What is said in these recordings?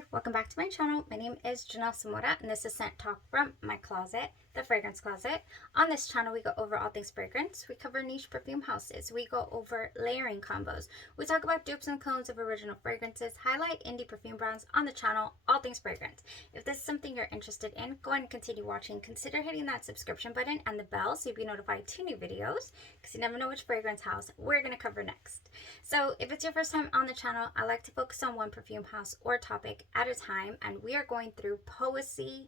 Hi, welcome back to my channel. My name is Janellescentcloset and this is Scent Talk from my closet, the fragrance closet. On this channel, we go over all things fragrance. We cover niche perfume houses. We go over layering combos. We talk about dupes and clones of original fragrances, highlight indie perfume brands on the channel, all things fragrance. If this is something you're interested in, go ahead and continue watching. Consider hitting that subscription button and the bell so you'll be notified to new videos because you never know which fragrance house we're going to cover next. So if it's your first time on the channel, I like to focus on one perfume house or topic at a time, and we are going through POESIE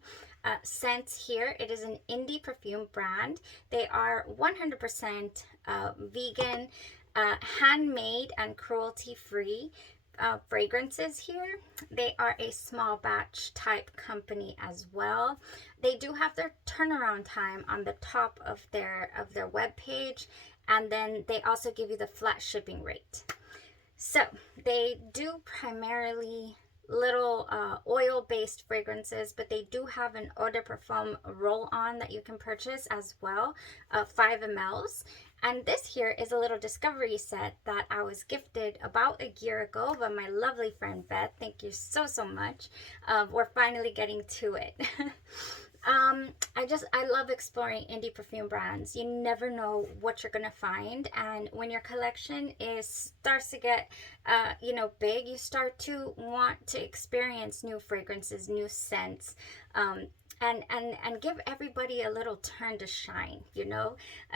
scents here. It is an indie perfume brand. They are 100% vegan, handmade and cruelty-free fragrances here. They are a small batch type company as well. They do have their turnaround time on the top of their web page, and then they also give you the flat shipping rate. So they do primarily little oil-based fragrances, but they do have an eau de parfum roll-on that you can purchase as well, 5 mls. And this here is a little discovery set that I was gifted about a year ago by my lovely friend Beth. Thank you so much. We're finally getting to it. I love exploring indie perfume brands. You never know what you're gonna find, and when your collection starts to get big, you start to want to experience new fragrances, new scents, and give everybody a little turn to shine.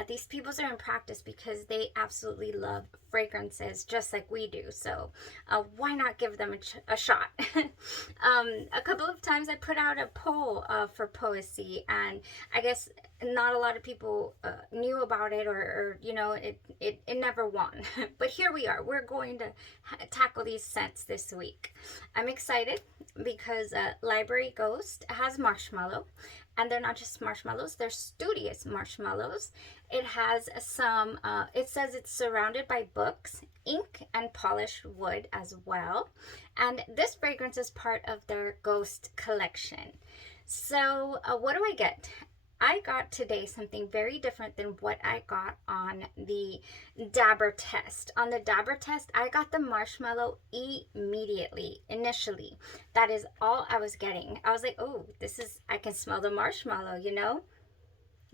These peoples are in practice because they absolutely love fragrances just like we do, so why not give them a shot? A couple of times I put out a poll for POESIE, and I guess not a lot of people knew about it, or it never won. But here we are. We're going to tackle these scents this week. I'm excited because Library Ghost has marshmallow, and they're not just marshmallows, they're studious marshmallows. It has some, it says it's surrounded by books, ink, and polished wood as well. And this fragrance is part of their Ghost collection. So what do I get? I got today something very different than what I got on the dabber test. On the dabber test, I got the marshmallow initially. That is all I was getting. I was like, oh, I can smell the marshmallow,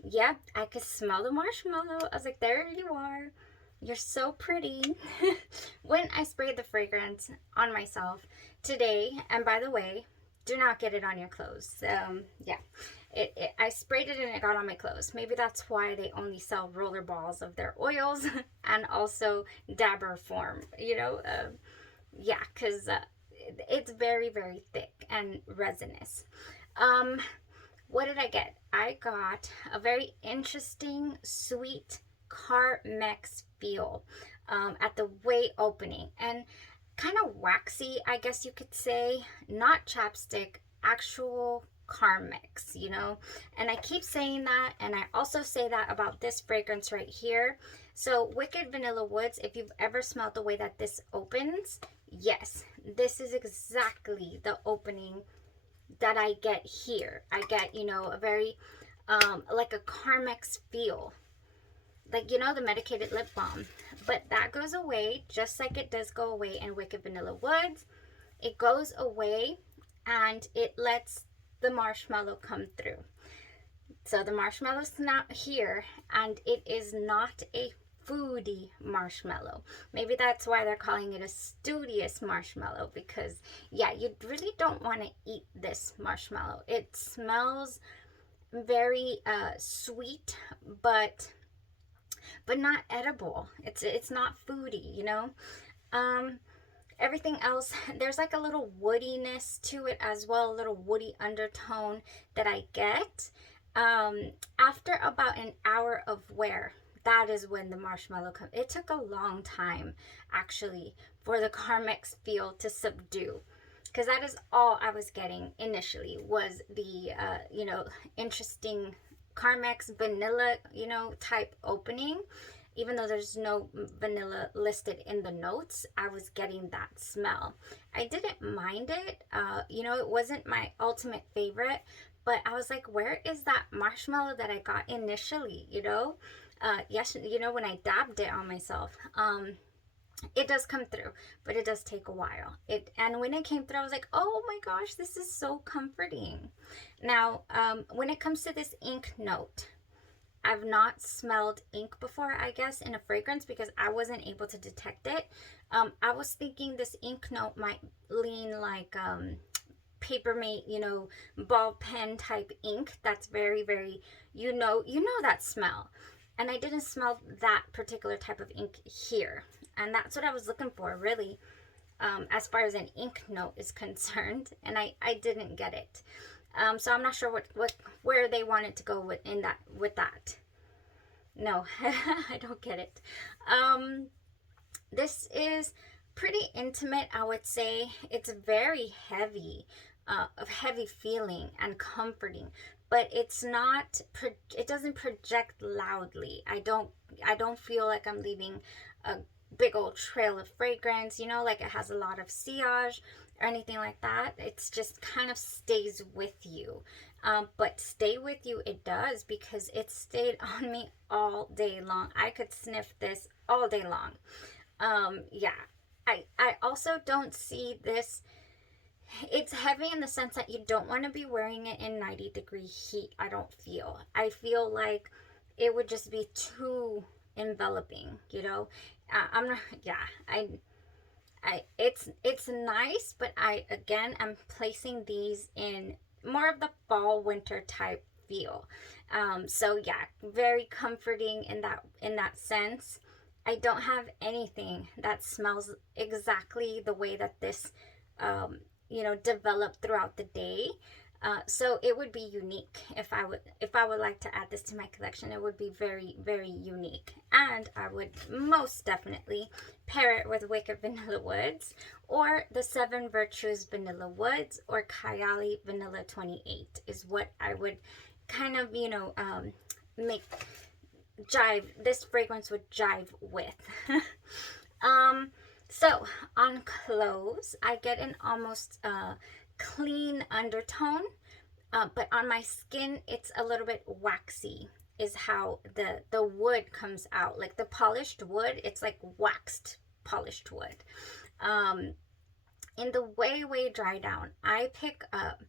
Yeah, I could smell the marshmallow. I was like, there you are. You're so pretty. When I sprayed the fragrance on myself today, and by the way, do not get it on your clothes. Yeah. I sprayed it and it got on my clothes. Maybe that's why they only sell roller balls of their oils and also dabber form, yeah, because it's very, very thick and resinous. What did I get? I got a very interesting, sweet Carmex feel at the way opening, and kind of waxy, I guess you could say. Not chapstick, actual Carmex, and I keep saying that, and I also say that about this fragrance right here. So Wicked Vanilla Woods, if you've ever smelled the way that this opens, yes, this is exactly the opening that I get here. I get, a very like a Carmex feel, like the medicated lip balm, but that goes away just like it does go away in Wicked Vanilla Woods. It goes away and it lets the marshmallow come through. So the marshmallow's not here, and it is not a foodie marshmallow. Maybe that's why they're calling it a studious marshmallow, because yeah, you really don't want to eat this marshmallow. It smells very sweet, but not edible. It's not foodie, Everything else, there's like a little woodiness to it as well, a little woody undertone that I get. After about an hour of wear, that is when the marshmallow comes. It took a long time, actually, for the Carmex feel to subdue, because that is all I was getting initially, was the, interesting Carmex vanilla, type opening. Even though there's no vanilla listed in the notes, I was getting that smell. I didn't mind it. It wasn't my ultimate favorite, but I was like, where is that marshmallow that I got initially, Yes, when I dabbed it on myself. It does come through, but it does take a while. And when it came through, I was like, oh my gosh, this is so comforting. Now, when it comes to this ink note, I've not smelled ink before, I guess, in a fragrance because I wasn't able to detect it. I was thinking this ink note might lean like Papermate, ball pen type ink. That's very, very, that smell. And I didn't smell that particular type of ink here. And that's what I was looking for, really, as far as an ink note is concerned. And I didn't get it. So I'm not sure where they wanted to go with that. No, I don't get it. This is pretty intimate, I would say. It's very heavy, of heavy feeling and comforting, but it's not. It doesn't project loudly. I don't feel like I'm leaving a big old trail of fragrance. Like it has a lot of sillage or anything like that. It's just kind of stays with you. But stay with you it does, because it stayed on me all day long. I could sniff this all day long. Yeah. I also don't see this. It's heavy in the sense that you don't want to be wearing it in 90-degree heat. I feel like it would just be too enveloping, I'm not, yeah, it's nice, but I'm placing these in more of the fall winter type feel. So yeah, very comforting in that sense. I don't have anything that smells exactly the way that this developed throughout the day. So it would be unique. If I would like to add this to my collection, it would be very, very unique. And I would most definitely pair it with Wicked Vanilla Woods, or the 7 Virtues Vanilla Woods, or Kayali Vanilla 28 is what I would kind of, make jive. This fragrance would jive with. So on clothes, I get an almost clean undertone, but on my skin, it's a little bit waxy, is how the wood comes out. Like the polished wood, it's like waxed polished wood. In the way dry down, I pick up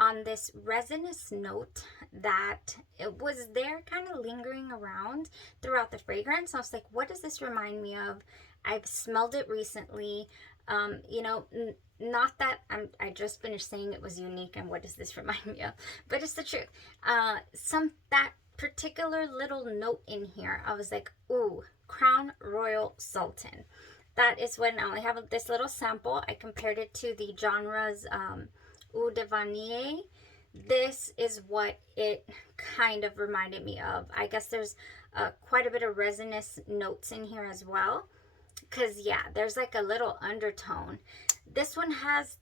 on this resinous note that it was there kind of lingering around throughout the fragrance. I was like, what does this remind me of? I've smelled it recently. Not that I just finished saying it was unique and what does this remind me of, but it's the truth. That particular little note in here, I was like, ooh, Crown Royal Sultan. That is when I only have this little sample. I compared it to the genres Eau de Vanille. This is what it kind of reminded me of. I guess there's quite a bit of resinous notes in here as well. Because, yeah, there's like a little undertone. This one has,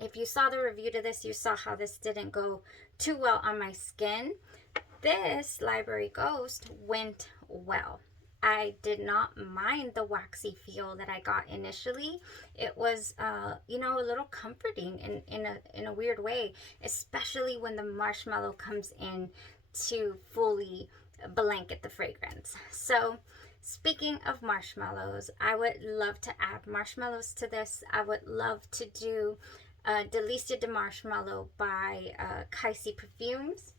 if you saw the review to this, you saw how this didn't go too well on my skin. This Library Ghost went well. I did not mind the waxy feel that I got initially. It was, a little comforting in a weird way, especially when the marshmallow comes in to fully blanket the fragrance. So, speaking of marshmallows, I would love to add marshmallows to this. I would love to do Delicia de Marshmallow by POESIE Perfumes.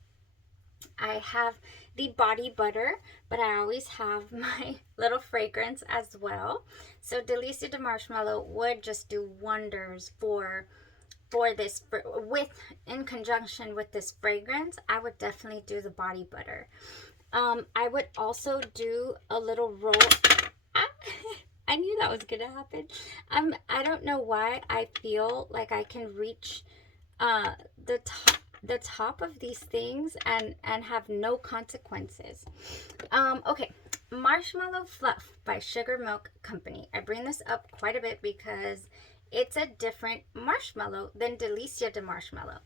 I have the body butter, but I always have my little fragrance as well. So Delicia de Marshmallow would just do wonders for this, in conjunction with this fragrance. I would definitely do the body butter. I would also do a little roll. I knew that was gonna happen. I don't know why I feel like I can reach the top of these things and have no consequences. Okay, Marshmallow Fluff by Sugar Milk Company. I bring this up quite a bit because it's a different marshmallow than Delicia de Marshmallow.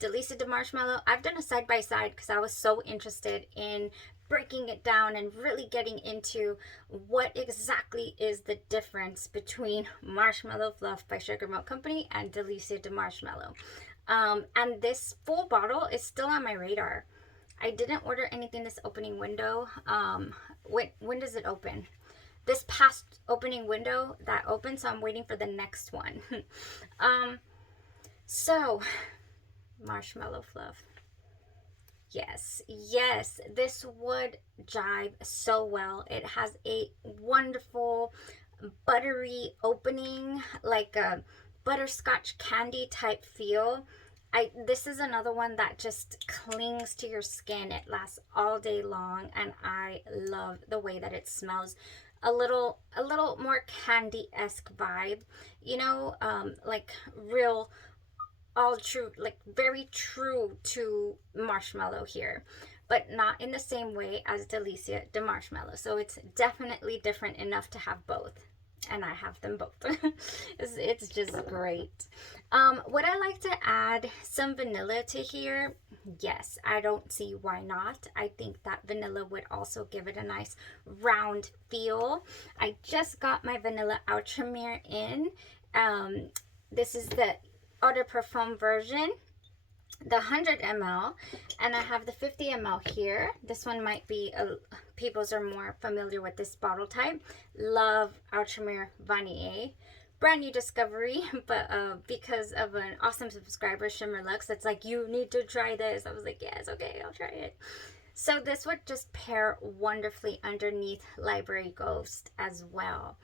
Delicia de Marshmallow, I've done a side-by-side because I was so interested in breaking it down and really getting into what exactly is the difference between Marshmallow Fluff by Sugar Milk Company and Delicia de Marshmallow. And this full bottle is still on my radar. I didn't order anything this opening window. When does it open? this past opening window that opened, so I'm waiting for the next one. So marshmallow fluff. Yes, yes, this would jive so well. It has a wonderful buttery opening, like a butterscotch candy type feel. This is another one that just clings to your skin. It lasts all day long, and I love the way that it smells. A little more candy-esque vibe, you know, like real, all true, like very true to marshmallow here, but not in the same way as Delicia de Marshmallow. So it's definitely different enough to have both. And I have them both. it's just great. Would I like to add some vanilla to here? Yes, I don't see why not. I think that vanilla would also give it a nice round feel. I just got my vanilla Outremer in. This is the Eau de Parfum version, the 100 ml, and I have the 50 ml here. This one might be, people's are more familiar with this bottle type. Love Outremer Vanille. Brand new discovery, but because of an awesome subscriber, Shimmer Lux, that's like, you need to try this. I was like, yes, okay, I'll try it. So this would just pair wonderfully underneath Library Ghost as well.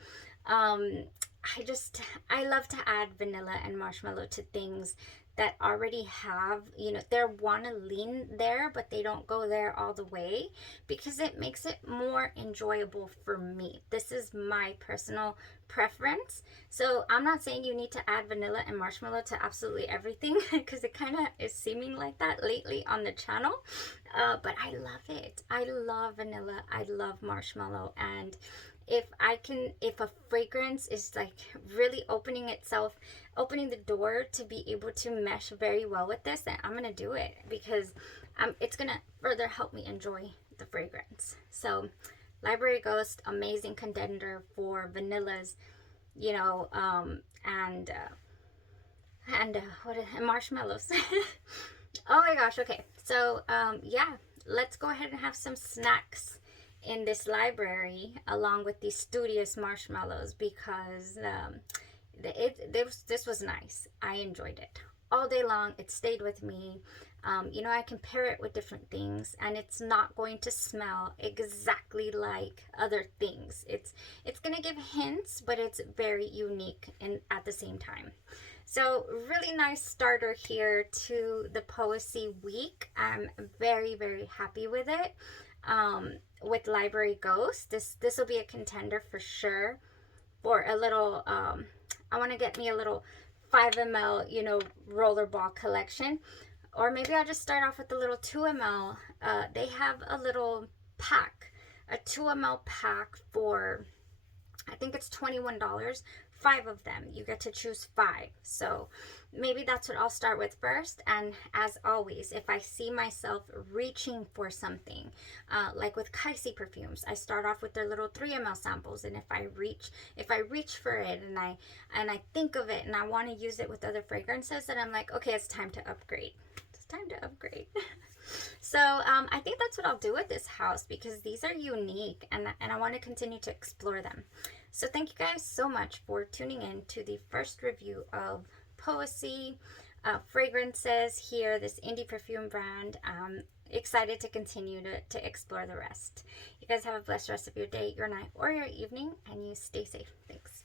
I love to add vanilla and marshmallow to things that already have, you know, they want to lean there, but they don't go there all the way, because it makes it more enjoyable for me. This is my personal preference. So I'm not saying you need to add vanilla and marshmallow to absolutely everything, because it kind of is seeming like that lately on the channel. But I love it. I love vanilla. I love marshmallow. And if a fragrance is like really opening the door to be able to mesh very well with this, then I'm gonna do it, because it's gonna further help me enjoy the fragrance. So Library Ghost, amazing contender for vanillas, you know, and marshmallows. Oh my gosh. Okay, so yeah, let's go ahead and have some snacks in this library along with these studious marshmallows, because this was nice. I enjoyed it all day long. It stayed with me. You know, I can pair it with different things, and it's not going to smell exactly like other things. It's gonna give hints, but it's very unique and at the same time. So really nice starter here to the POESIE week. I'm very, very happy with it. With Library Ghost, this will be a contender for sure for a little, I want to get me a little 5 ml, you know, rollerball collection. Or maybe I'll just start off with the little 2 ml. They have a little pack, a 2 ml pack for, I think it's $21. 5 of them. You get to choose 5. So maybe that's what I'll start with first. And as always, if I see myself reaching for something, like with POESIE Perfumes, I start off with their little 3 ml samples. And if I reach for it and I think of it and I want to use it with other fragrances, then I'm like, okay, it's time to upgrade. It's time to upgrade. So I think that's what I'll do with this house, because these are unique, and I want to continue to explore them. So thank you guys so much for tuning in to the first review of POESIE fragrances here, this indie perfume brand. Excited to continue to explore the rest. You guys have a blessed rest of your day, your night, or your evening, and you stay safe. Thanks.